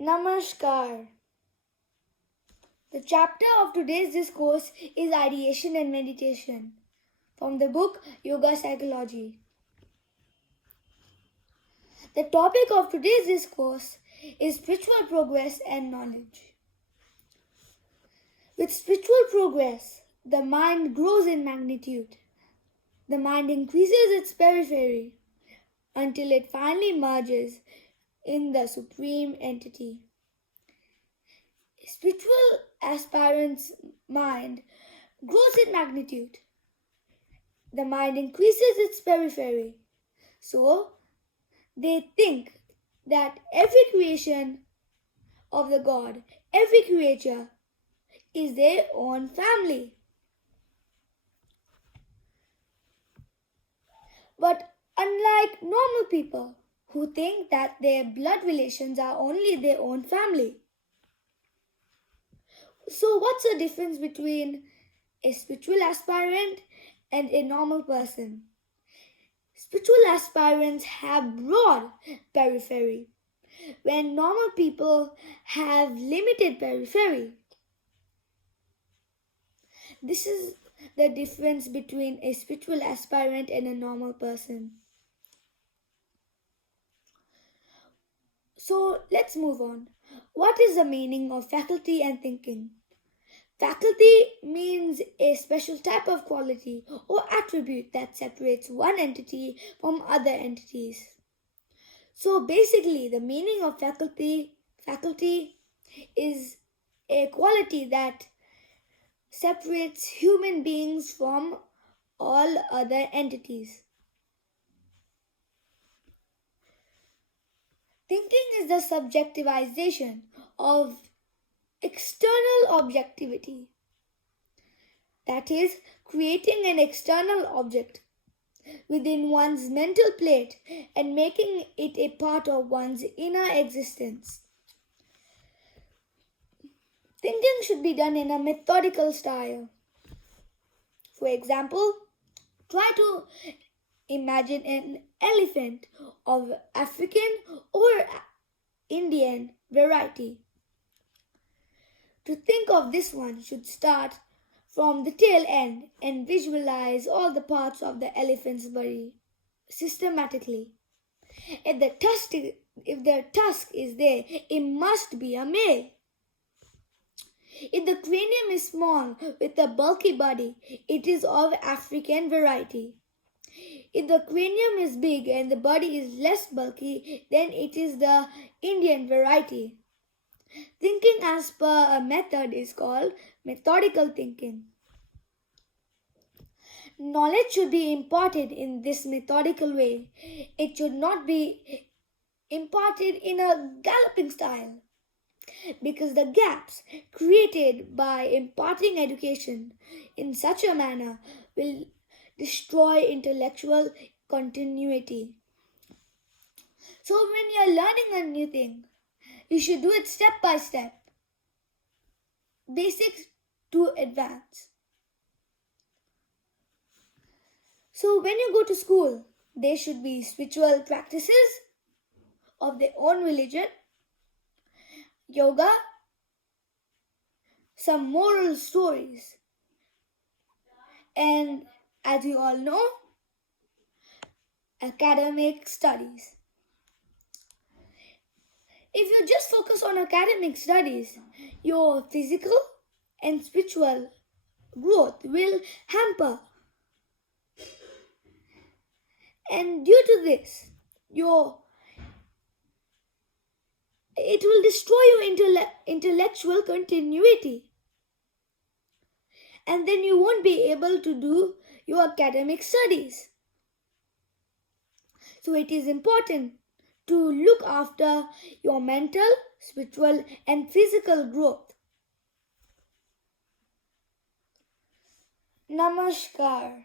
Namaskar. The chapter of today's discourse is Ideation and Meditation from the book Yoga Psychology. The topic of today's discourse is spiritual progress and knowledge. With spiritual progress, the mind grows in magnitude. The mind increases its periphery until it finally merges in the supreme entity. Spiritual aspirant's mind grows in magnitude. The mind increases its periphery. So, they think that every creation of the God, every creature, is their own family. But unlike normal people who think that their blood relations are only their own family. So what's the difference between a spiritual aspirant and a normal person? Spiritual aspirants have broad periphery, when normal people have limited periphery. This is the difference between a spiritual aspirant and a normal person. So let's move on. What is the meaning of faculty and thinking? Faculty means a special type of quality or attribute that separates one entity from other entities. So basically, the meaning of faculty is a quality that separates human beings from all other entities. Thinking is the subjectivization of external objectivity. That is, creating an external object within one's mental plate and making it a part of one's inner existence. Thinking should be done in a methodical style. For example, try to imagine an elephant of African or Indian variety. To think of this one should start from the tail end and visualize all the parts of the elephant's body systematically. If the tusk is there, it must be a male. If the cranium is small with a bulky body, it is of African variety. If the cranium is big and the body is less bulky, then it is the Indian variety. Thinking as per a method is called methodical thinking. Knowledge should be imparted in this methodical way. It should not be imparted in a galloping style, because the gaps created by imparting education in such a manner will destroy intellectual continuity. So when you are learning a new thing, you should do it step by step, basics to advance. So when you go to school, there should be spiritual practices of their own religion, yoga, some moral stories, and as you all know, academic studies. If you just focus on academic studies, your physical and spiritual growth will hamper. And due to this, it will destroy your intellectual continuity. And then you won't be able to do your academic studies. So it is important to look after your mental, spiritual, and physical growth. Namaskar.